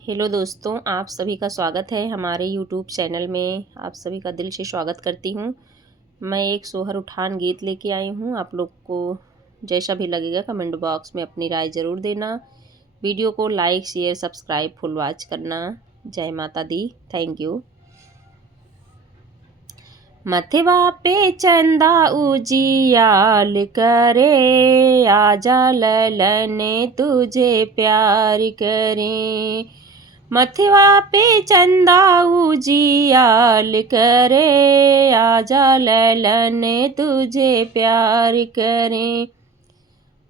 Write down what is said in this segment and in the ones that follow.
Hello दोस्तों, आप सभी का स्वागत है हमारे यूट्यूब चैनल में। आप सभी का दिल से स्वागत करती हूँ। मैं एक सोहर उठान गीत लेके आई हूँ। आप लोग को जैसा भी लगेगा कमेंट बॉक्स में अपनी राय ज़रूर देना। वीडियो को like share subscribe full watch करना। जय माता दी। Thank you. मथवा पे चंदा उजियाल करे, आजा ललन तुझे प्यार करें। मथवा पे चंदा उजियाल करे, आजा ललन तुझे प्यार करें।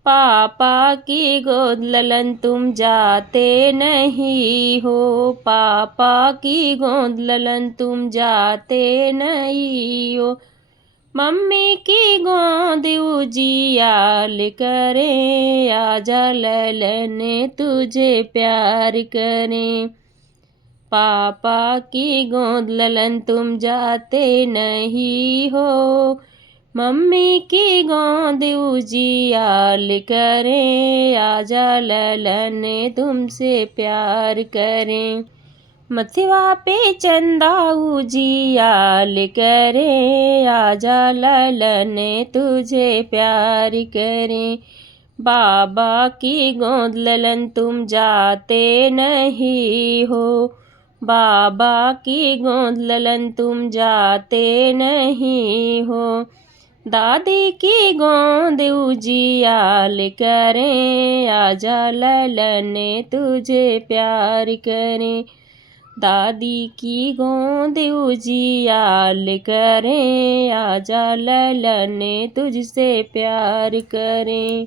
पापा की गोद ललन तुम जाते नहीं हो, पापा की गोद ललन तुम जाते नहीं हो। मम्मी की गोद उजियाल करे, आजा ललन तुझे प्यार करें। पापा की गोद ललन तुम जाते नहीं हो, मम्मी की गोद उजियाल करें, आजा ललन तुमसे प्यार करें। मथवा पे चंदा उजियाल करें, आजा ललन तुझे प्यार करें। बाबा की गोद ललन तुम जाते नहीं हो, बाबा की गोद ललन तुम जाते नहीं हो। दादी की गोद उजियाल करें, आजा ललन तुझे प्यार करें। दादी की गोद उजियाल करें, आजा ललन तुझसे प्यार करें।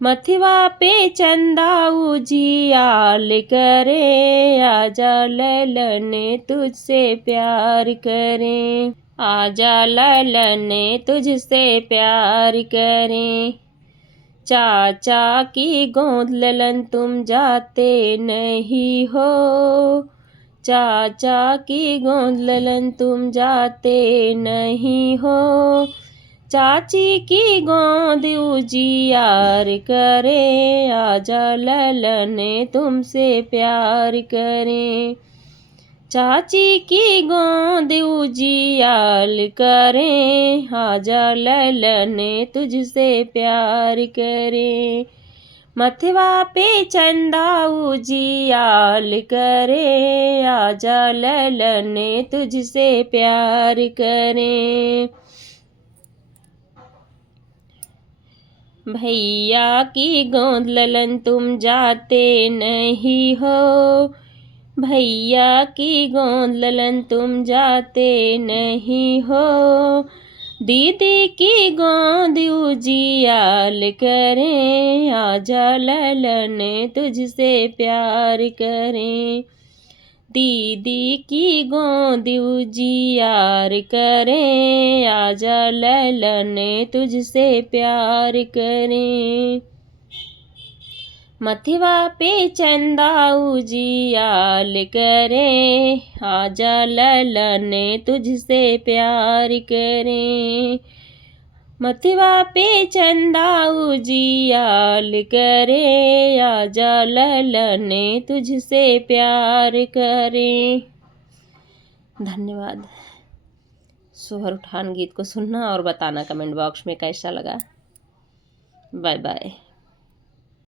मथवा पे चंदा उजियाल करे, आजा ललन तुझसे प्यार करें। आजा ललन तुझसे प्यार करें। चाचा की गोद ललन तुम जाते नहीं हो, चाचा की गोद ललन तुम जाते नहीं हो। चाची की गोद उजियार करे, आजा ललन तुमसे प्यार करें। चाची की गोद उजियाल करें, आजा ललन तुझसे प्यार करें। मथवा पे चंदा उजियाल करे, आजा ललन तुझसे प्यार करें। भैया की गोद ललन तुम जाते नहीं हो, भैया की गोद ललन तुम जाते नहीं हो। दीदी की गोद उजियाल करें, आजा ललन तुझसे प्यार करें। दीदी की गोद उजियार करें, आजा ललन तुझसे प्यार करें। मथवा पे चंदा उजियाल करें, आजा ललन तुझसे प्यार करें। मथवा पे चंदा उजियाल करे, आजा ललन तुझसे प्यार करें। धन्यवाद। सोहर उठान गीत को सुनना और बताना कमेंट बॉक्स में कैसा लगा। Bye bye.